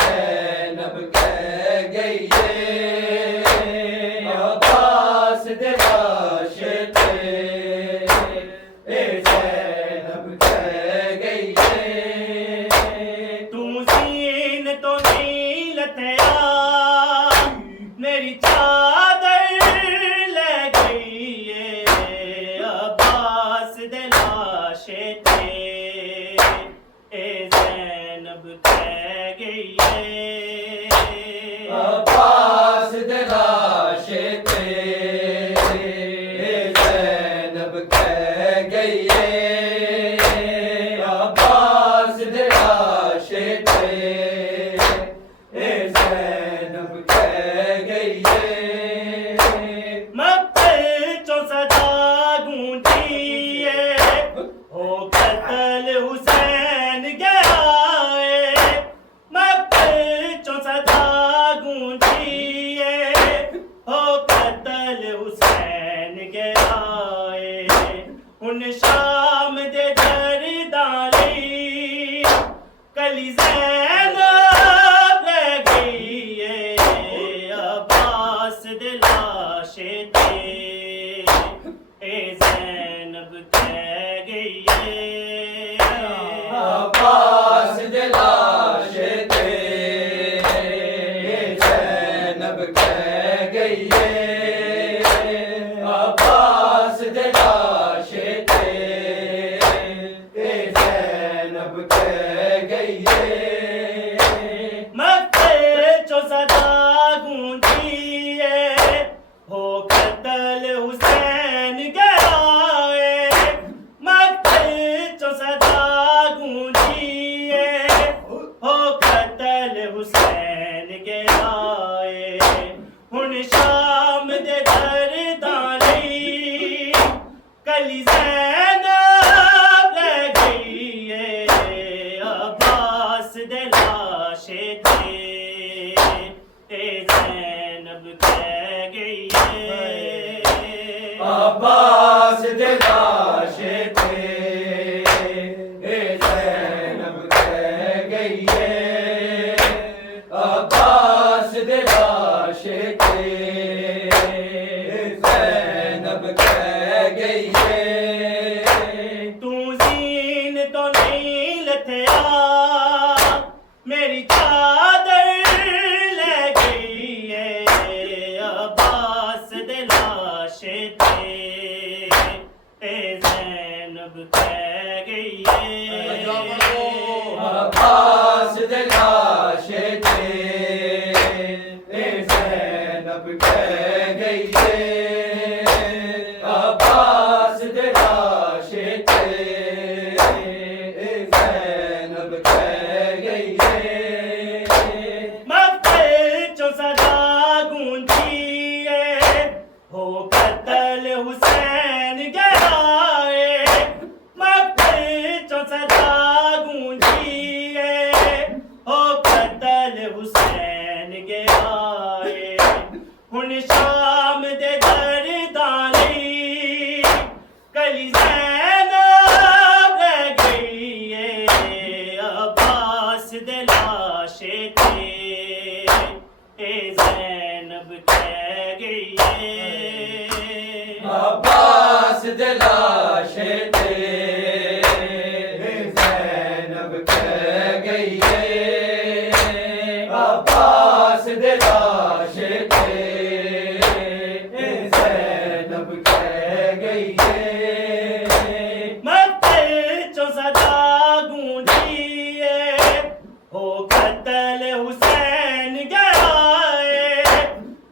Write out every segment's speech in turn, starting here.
ज़ैनब कह गई अब्बास दे लाशे ते ज़ैनब कह गई तू सीन तो नहीं लथया मेरी चादर ले गई अब्बास दे लाशे ते ज़ैनब कह गई अब्बास दे लाशे ते ज़ैनब कह गई अब्बास दे लाशे ते ज़ैनब कह गई मक्के चो सदा गूंजी हो कत्ल हुसैन गया मक्के चो सदा गूंजी हो कत्ल हुसैन गया हुन शाम दे दरदाली कली ज़ैनब रह गई अब्बास दे लाशे ते ज़ैनब कह गई अब्बास दे लाशे ते ज़ैनब कह गई अब्बास दे लाशे ते ज़ैनब कह गई मक्के चो सदा गूंजी हो कत्ल हुसैन गया मक्के चो सदा गूंजी हो कत्ल हुसैन गया हुन शाम दे दरदाली कली ज़ैनब रह गई अब्बास दे लाशे ते ज़ैनब कह गई अब्बास दे लाशे ते ज़ैनब कह गई अब्बास दे लाशे ते ज़ैनब कह गई तू जीन तो नहीं लथया मेरी चादर ले गई अब्बास दे लाशे ते ज़ैनब कह गई अब्बास दे लाशे ते ज़ैनब कह गई अब्बास दे लाशे ते ज़ैनब कह गई मक्के चो सदा गूंजी हो कत्ल हुसैन गया मक्के चो सदा गूंजी हो कत्ल हुसैन गया हुन शाम दे दरदाली कली ज़ैनब रह गई अब्बास दे लाशे ते ज़ैनब कह गई अब्बास दे लाशे ते ज़ैनब कह गई अब्बास दे लाशे ते ज़ैनब कह गई मक्के चो सदा गूंजी हो कत्ल हुसैन गया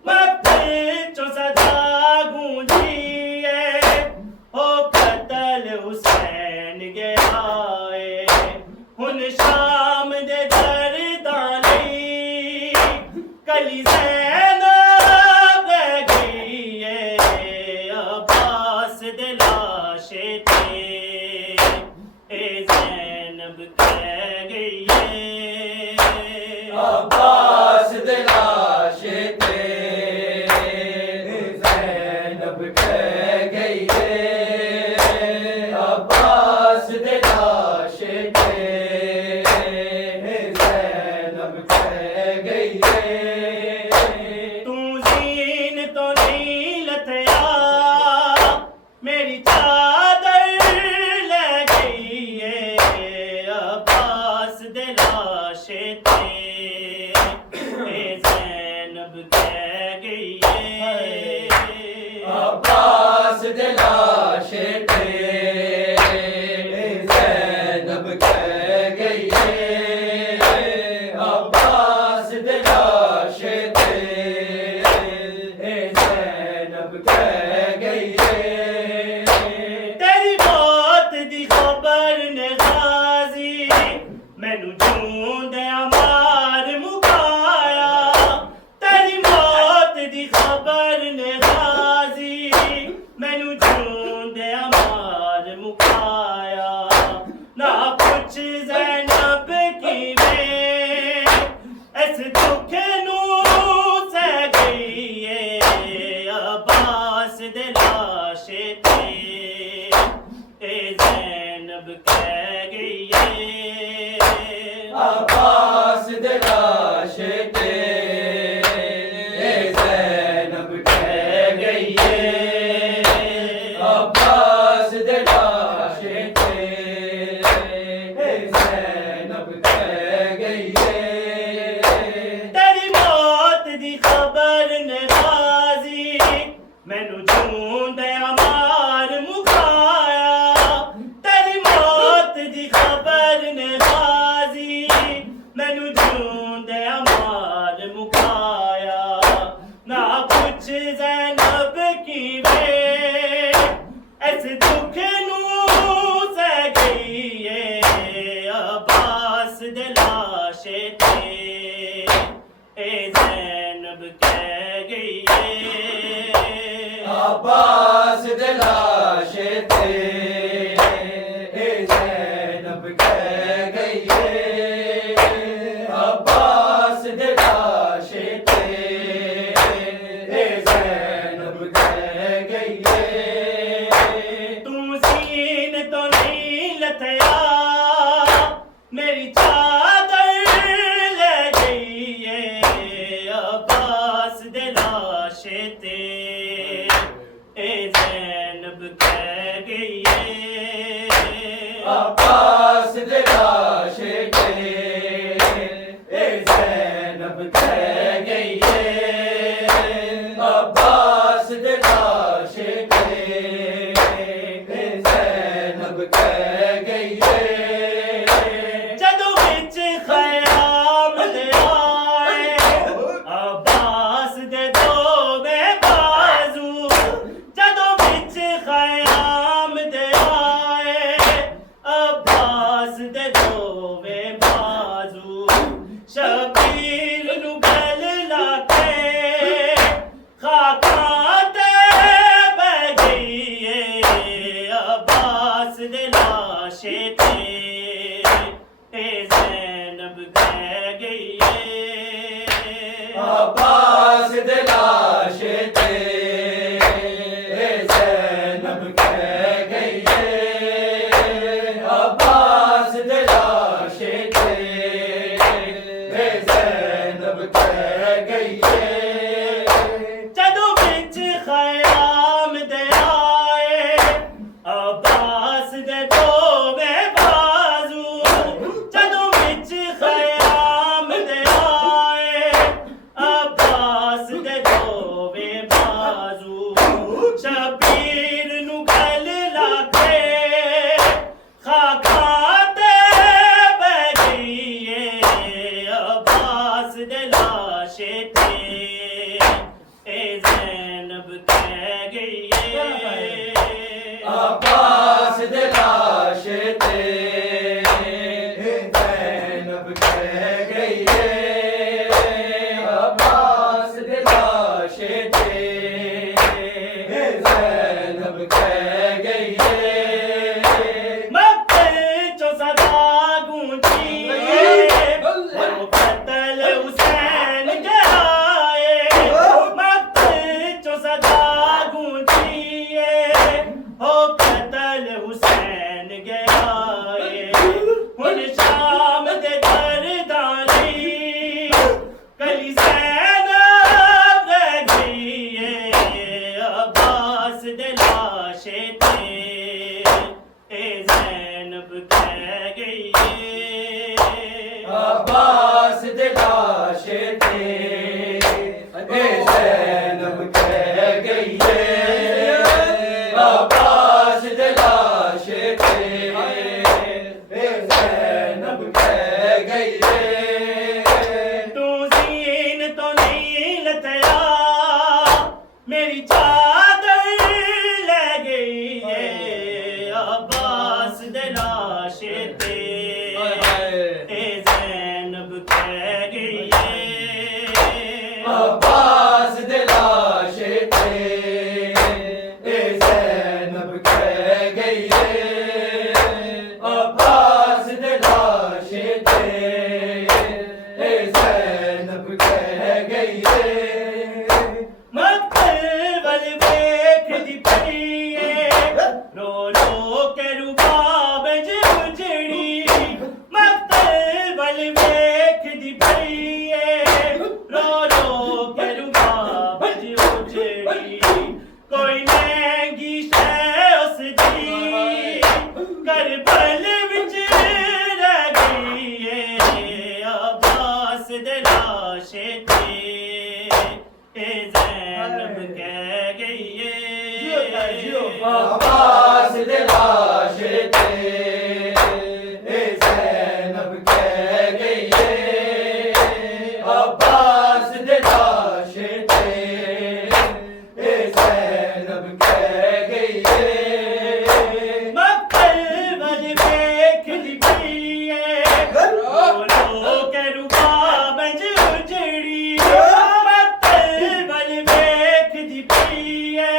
मक्के चो सदा गूंजी हो कत्ल हुसैन गया हुन शाम दे दरदाली कली ज़ैनब रह गई अब्बास दे लाशे ते ज़ैनब कह गई अब्बास दे लाशे ते ज़ैनब कह गई अब्बास दे लाशे ते दे लाशे थे ज़ैनब कह गई अब्बास दे लाशे थे ज़ैनब कह गई अब्बास दे लाशे थे ज़ैनब कह गई तेरी मौत दी खबर ने गाजी मैनू जूंदियां मार मुकाया तेरी मौत दी खबर ने गाजी मैनू जूंदियां मार मुकाया ना कुछ ज़ैनब किवें इस दुख नू सह गई अब्बास दे लाशे थे ज़ैनब कह गई अब्बास दे लाशे थे ज़ैनब कह गई अब्बास दे लाशे थे ज़ैनब कह गई तेरी मौत दी खबर ने गाजी मैनू जूंदियां मार मुकाया तेरी मौत दी खबर ने गाजी मैनू जूंदियां मार मुकाया ना कुछ ज़ैनब किवें इस दुख नू सह गई अब्बास दे लाशे थे ज़ैनब कह गई अब्बास दे लाशे थे ज़ैनब कह गई अब्बास दे लाशे थे ज़ैनब कह गई तू सीन तो नहीं लथया मेरी चादर ले गई अब्बास दे लाशे थे ज़ैनब कह गई अब्बास दे लाशे थे ज़ैनब कह गई अब्बास दे लाशे थे ज़ैनब कह गई जदों विच ख़याम दे आए अब्बास दे दोवें बाजू जदों विच ख़याम दे आए अब्बास दे दोवें बाजू शबीर नू गल लाके खाकां ते बह गई अब्बास दे लाशे थे ज़ैनब कह गई अब्बास दे लाशे थे ज़ैनब कह गई अब्बास दे लाशे थे ज़ैनब कह गई जदों विच ख़याम दे आए अब्बास दे दोवें बाजू जदों विच ख़याम दे आए अब्बास दे दोवें बाजू शबीर नू गल लाके खाकां ते बह गई अब्बास दे लाशे थे ज़ैनब कह गई अब्बास दे लाशे थे ज़ैनब कह गई अब्बास दे लाशे थे ज़ैनब कह गई मक्के चो सदा गूंजी कत्ल हुसैन के आए मक्के चो सदा गूंजी हो कत्ल हुसैन के आए हुन शाम दे दरदां अब्बास दे लाशे ते ए ज़ैनब कह गई है अब्बास दे लाशे ते ए ज़ैनब कह गई है तू ज़ीन तो नहीं लतया मेरी चादर ले गई है अब्बास दे लाशे ते ए ज़ैनब कह गई है अब्बास दे लाशे ते ए ज़ैनब कह गई है अब्बास दे लाशे ते ए ज़ैनब कह गई है मक्तल वल वेख दी पईए रो रो के रुबाब ज उजड़ी मक्तल वल वेख दी पईए रो रो के रुबाब ज उजड़ी कोई महंगी शै उस दी करबल विच रह गई है अब्बास दे लाशे ते ए ज़ैनब कह गई है अब्बास दे लाशे ते ए ज़ैनब कह गई है अब्बास दे लाशे ते ए ज़ैनब कह गई है मक्तल वल वेख दी पईए रो रो के रुबाब ज उजड़ी मक्तल वल वेख दी पईए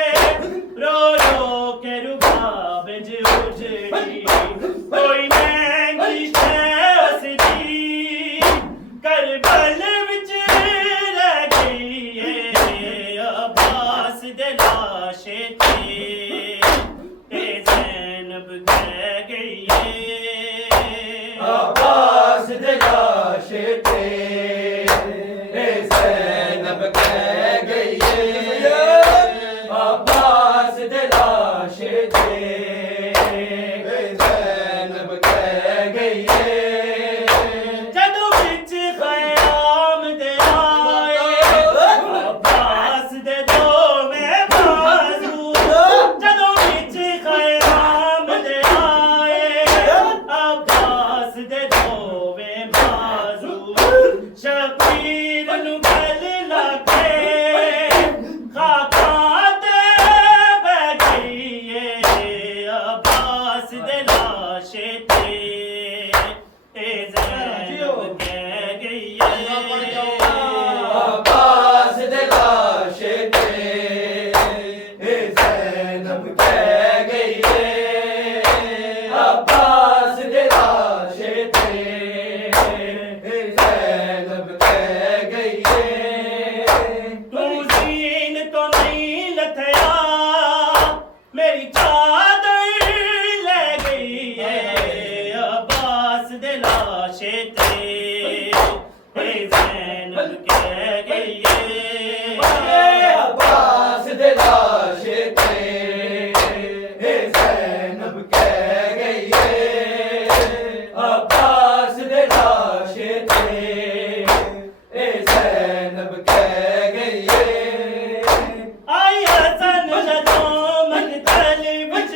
रो रो के रुबाब ज उजड़ी कोई महंगी शै उस दी करबल विच रह गई है अब्बास दे लाशे ते ए ज़ैनब कह गई है अब्बास दे लाशे ते ए ज़ैनब कह गई है अब्बास दे लाशे ते ए ज़ैनब कह गई है जदों विच ख़याम दे आए अब्बास दे दोवें बाजू जदों विच ख़याम दे आए अब्बास दे दोवें बाजू शबीर नू गल लागे खाका ते बह गई है अब्बास दे लाशे ते ए ज़ैनब कह गई है अब्बास दे लाशे ते ए ज़ैनब कह गई है अब्बास दे लाशे ते ए ज़ैनब कह गई है तू ज़ीन तो नहीं लथया मेरी चादर ले गई है अब्बास दे लाशे ते ए ज़ैनब कह गई है अब्बास दे लाशे ते ए ज़ैनब कह गई है अब्बास दे लाशे ते ए ज़ैनब कह गई है आई हसन जदों मक्तल विच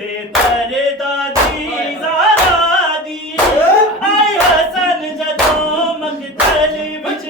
बेपरदा दी ज़ारा दी आई हसन जदों मक्तल विच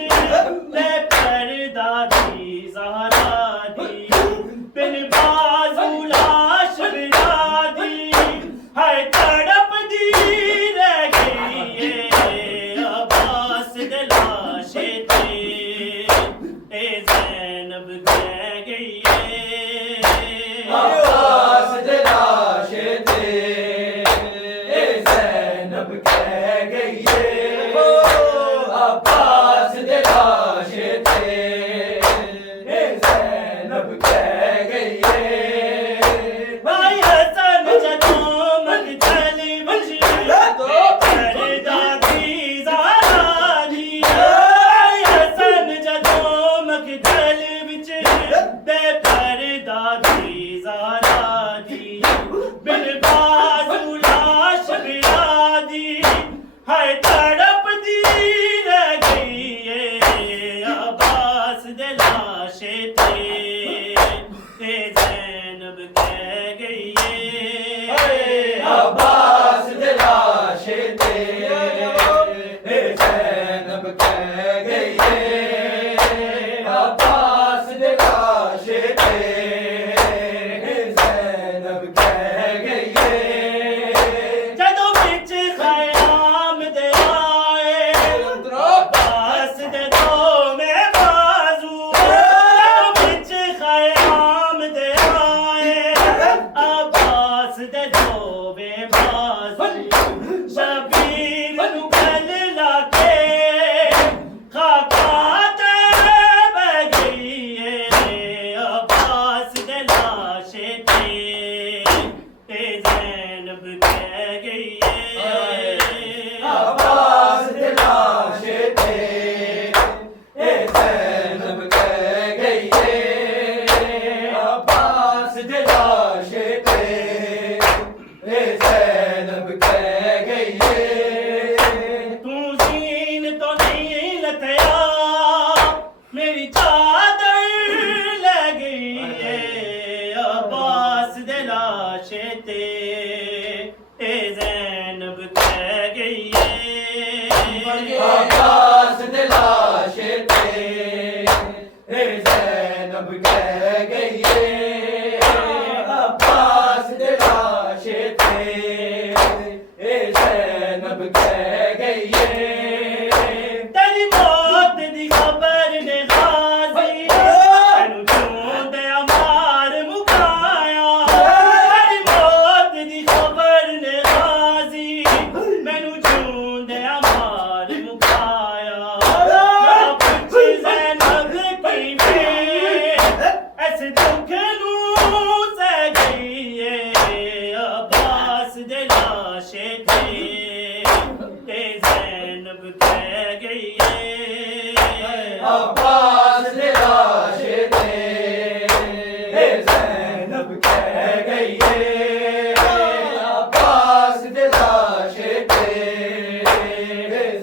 कह गई है अब्बास दे लाशे ते ज़ैनब कह गई है जदों विच ख़याम दे आए अब्बास दे दोवें बाज़ू जदों विच ख़याम दे आए अब्बास दे दोवें बाज़ू शबीर नू गल लाके खाका ते बह गई है अब्बास दे लाशे ते ज़ैनब कह गई है अब्बास दे लाशे ते ज़ैनब कह गई है अब्बास दे लाशे ते ज़ैनब कह गई है तू जीन तो नहीं लथया मेरी चादर ले गई है अब्बास दे लाशे ते ज़ैनब कह गई है अब्बास दे लाशे ते ज़ैनब कह गई है अब्बास दे लाशे ते ज़ैनब कह गई है तेरी मौत दी खबर ने गाजी तैनू चूंदे मार मुकाया तेरी मौत दी खबर ने गाजी मैनू चूंदे मार मुकाया पुछ ज़ैनब किवें ऐसे दुख नू सह गई है अब्बास दे लाशे ते ज़ैनब कह गई है अब्बास दे लाशे ते ज़ैनब कह गई है अब्बास दे लाशे ते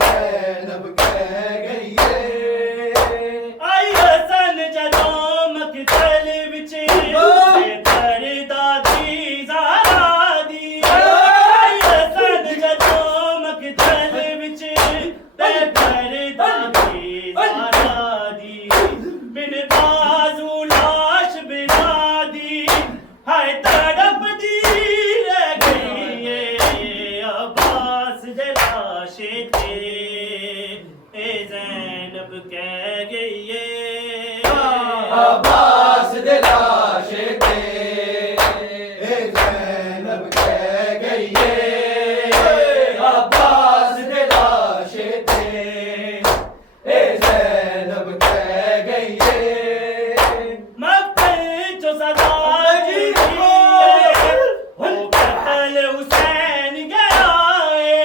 ज़ैनब कह गई है आई हसन जदों मकतल विच बेपरदा दी ज़ारा दी आई हसन जदों मकतल विच बेपरदा दी ज़ारा दी बिन बाजू लाश बिना दी हाय तड़प दी रह गई है अब्बास दे लाशे ते ज़ैनब कह गई है अब्बास दे लाशे ते ज़ैनब कह गई है अब्बास दे लाशे ते ज़ैनब कह गई है मक्तल जो सदा दी हो कत्ल हुसैन गया है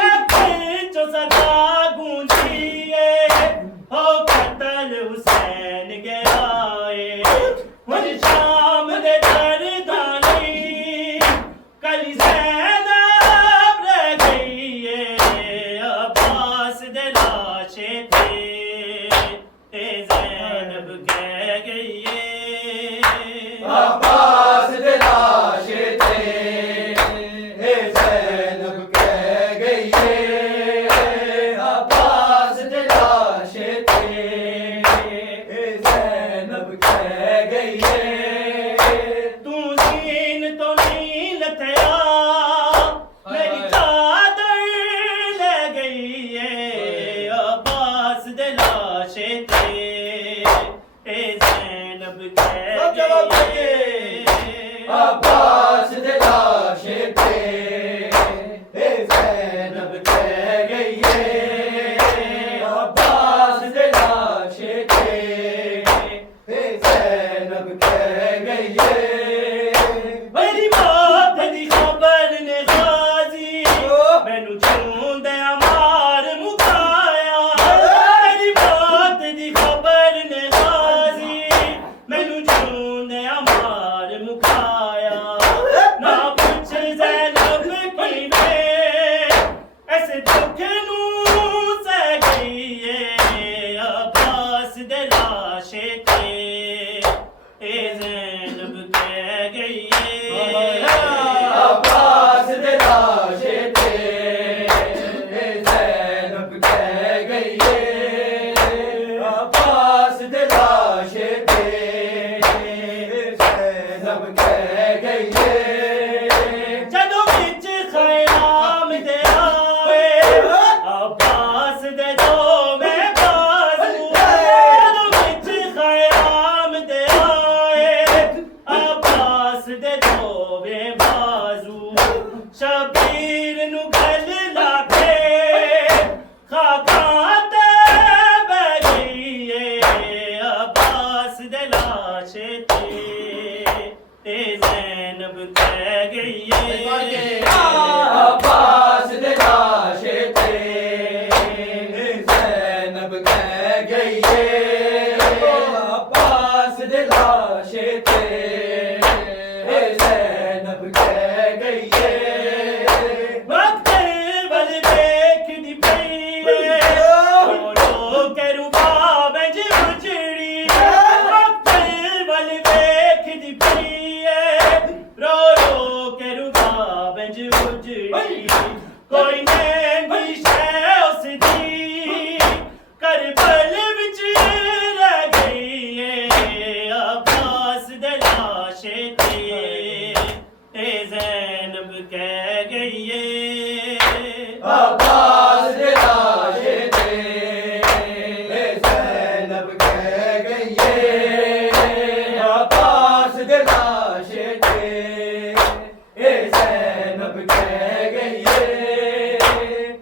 मक्तल जो सदा गूंजी है हो कत्ल हुसैन गया है हुन शाम दे दरदानी कल ज़ैनब रह गई है अब्बास दे लाशे ते ज़ैनब कह गई है अब्बास दे लाशे ते ज़ैनब कह गई है अब्बास दे लाशे ते ज़ैनब कह गई है तू जीन तो नहीं लथया मेरी चादर ले गई है अब्बास दे लाशे ते ज़ैनब कह गई है अब्बास दे लाशे ते ज़ैनब कह गई है अब्बास दे लाशे ते ज़ैनब कह गई है मेरी मौत दी खबर ने गाजी मैनू चूंदे मार मुकाया मेरी मौत दी दे दो मैं बाजू जदों विच ख़याम दे आए अब्बास दे दो मैं बाजू शबीर नू गल लाके खाकां ते बह गई अब्बास दे लाशे ते ज़ैनब कह गई अब्बास दे लाशे ते ज़ैनब कह गई अब्बास दे लाशे ते ज़ैनब कह गई वक्त वल देखदी पई रो के रुबाब ज उजड़ी वक्त वल देखदी पई रो के रुबाब ज उजड़ी कोई महंगी शै उसदी करबल विच रह गई अब्बास दे लाशे ते ज़ैनब कह गई अब्बास दे लाशे ते ज़ैनब कह गई अब्बास दे लाशे ते ज़ैनब कह गई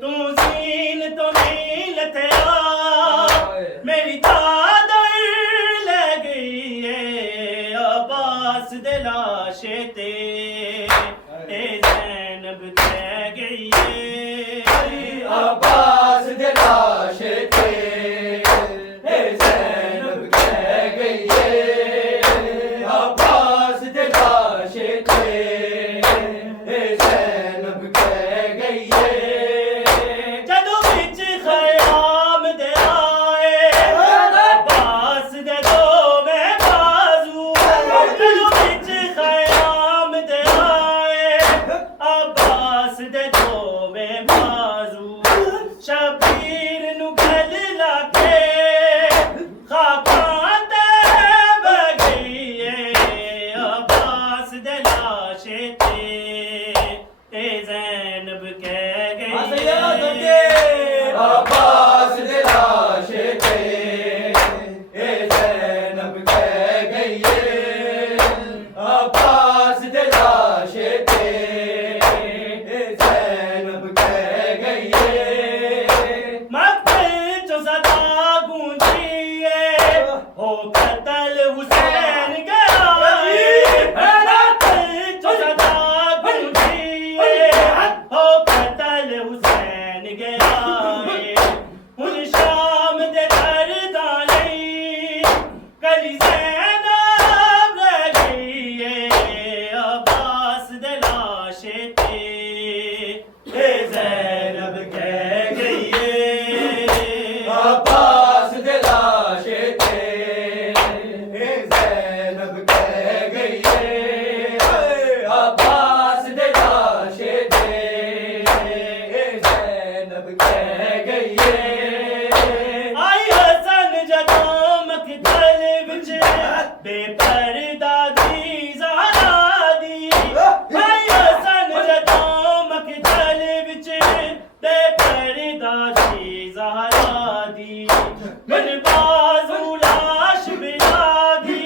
तू सीन तो नहीं लथया मेरी चादर ले गई अब्बास दे लाशे ते ज़ैनब कह गई अब्बास दे लाशे ते ज़ैनब कह गई अब्बास दे लाशे ते ज़ैनब कह गई जदों विच ख़याम दे आए अब्बास दे दो मैं बाजू जदों विच ख़याम दे आए अब्बास दे दो मैं बाजू शबीर नू गल लाके खाकां ते बह गई अब्बास दे लाशे ते ज़ैनब कह गई अब्बास दे लाशे ते ज़ैनब कह गई अब्बास दे लाशे ते ज़ैनब कह गई मक्के चो सदा गूंजी हो कतल हुसैन गया मक्के चो सदा गूंजी हो कतल हुसैन गया हुन शाम दे दर्दां लई कली ज़ैनब रह गई अब्बास दे लाशे ते ज़ैनब कह गई अब्बास दे लाशे ते ज़ैनब कह गई अब्बास दे लाशे ते ज़ैनब कह गई आई हसन जदों मकतल विच बेपर्दा दी ज़हरा दी आई हसन जदों मकतल विच बेपर्दा दी ज़हरा दी मन बाजू लाश बिला दी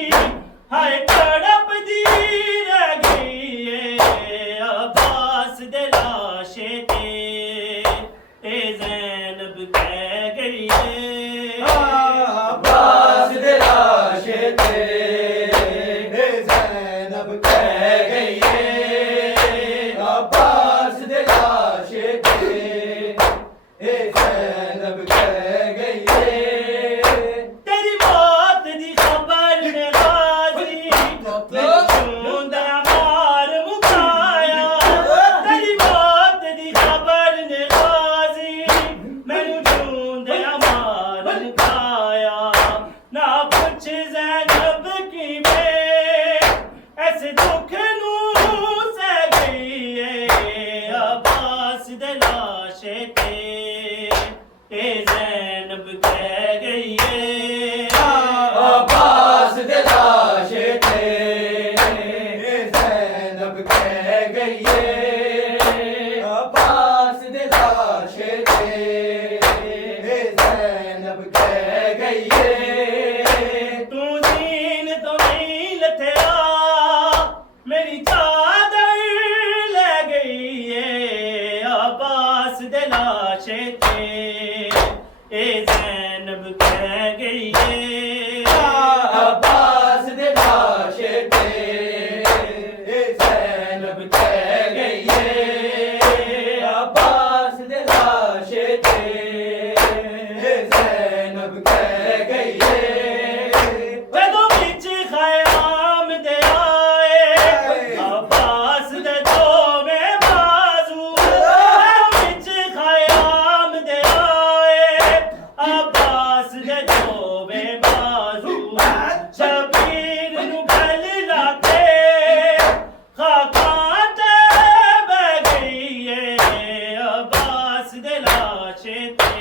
हाय तड़प दी रह गई अब्बास दे लाशे ते ज़ैनब कह गई अब्बास दे लाशे ते ज़ैनब कह गई अब्बास दे लाशे ते ज़ैनब कह गई तेरी मौत दी खबर ने गाजी जिंदा मार मुकाया तेरी मौत दी खबर ने गाजी मैनू जिंदा मार मुकाया है तू दीन तो नहीं लथया मेरी चादर ले गई है अब्बास दे लाशे ते ए ज़ैनब कह गई है अब्बास दे लाशे ते ए ज़ैनब कह गई है अब्बास दे लाशे ते ए ज़ैनब कह गई है जदों विच ख़याम दे आए अब्बास दे दोवें बाजू जदों विच ख़याम दे आए अब्बास दे दोवें बाजू शबीर नू गल लाके खाकां ते बह गई है अब्बास दे लाशे ते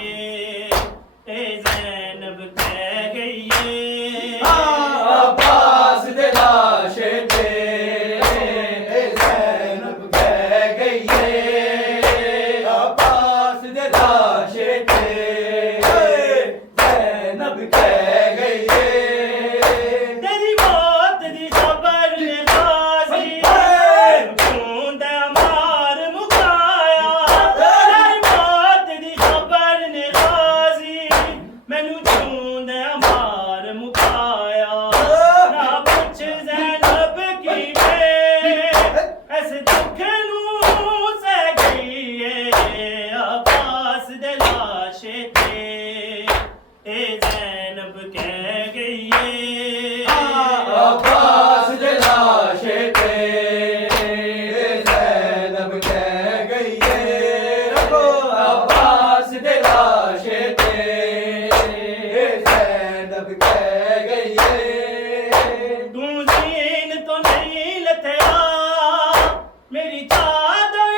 ए ज़ैनब कह गई है अब्बास दे लाशे ते ए ज़ैनब कह गई है अब्बास दे लाशे ते ज़ैनब कह गई है तेरी मौत दी खबर ने गाज़ी चूंदे मार मुकाया तेरी मौत दी खबर ने गाज़ी मैनू चूंदे मार मुकाया ना पुछ ज़ैनब की ऐस दुख नू सह गई है अब्बास दे लाशे ते ए ज़ैनब कह गई है अब्बास दे लाशे ते ज़ैनब कह गई है अब्बास दे लाशे ते ज़ैनब कह गई है तू दीन तो नहीं लथया मेरी चादर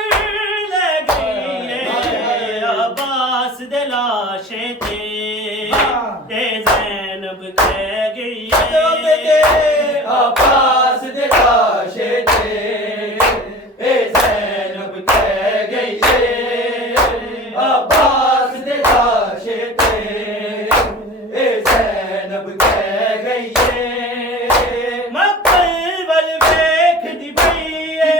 ले गई है अब्बास दे लाशे ते ज़ैनब कह गई है अब्बास दे लाशे ते ज़ैनब कह गई है अब्बास दे लाशे ते ज़ैनब कह गई है मक्कल वल वेखदी पई है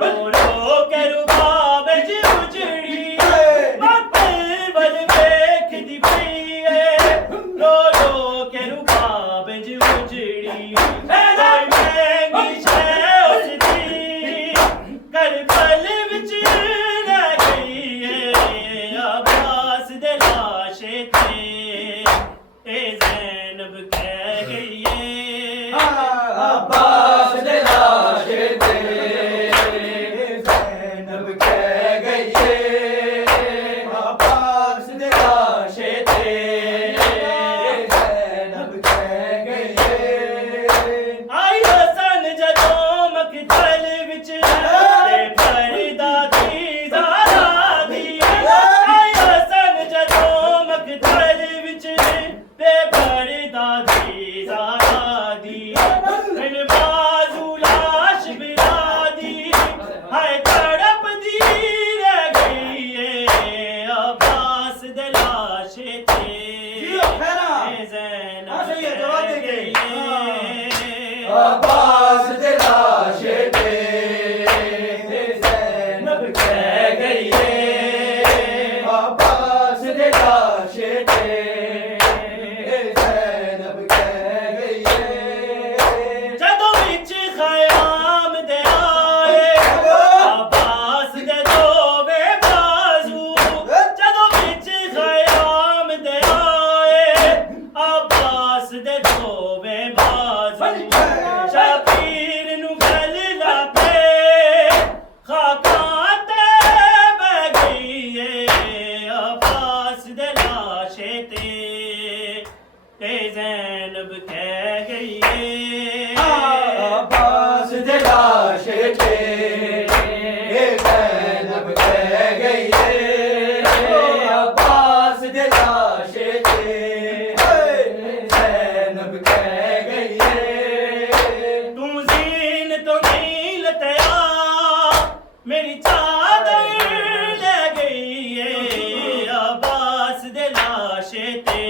रो रो के रुबाब च उजड़ी मक्कल वल वेखदी पई है रो रो के रुबाब च उजड़ी महंगी शै उसदी करबल विच रह गई है अब्बास दे लाशे ते ए ज़ैनब कह गई है अब्बास दे लाशे ते ज़ैनब कह गई है अब्बास दे लाशे ते ज़ैनब कह गई है आई हसन जदों मकतल विच ते फरीदा दी ज़ारा दी आई हसन जदों मकतल विच ते फरीदा दी ज़ारा दी इन बाजू लाश बिरादी हाय तड़प दी रह गई है अब्बास दे लाशे ते ज़ैनब कह गई है अब्बास दे लाशे ते ज़ैनब कह गई है अब्बास दे लाशे ते ज़ैनब कह गई है जदों विच ख़याम दे आए अब्बास दे दोवें बाजू जदों विच ख़याम दे आए अब्बास दे दोवें बाजू शबीर नू गल लाके खाकां ते बह गई है अब्बास दे लाशे ते ज़ैनब कह गई है अब्बास दे लाशे ते ज़ैनब कह गई है अब्बास दे लाशे ते ज़ैनब कह गई है तू जीन तो नहीं लथया मेरी चादर ले गई है अब्बास दे लाशे ते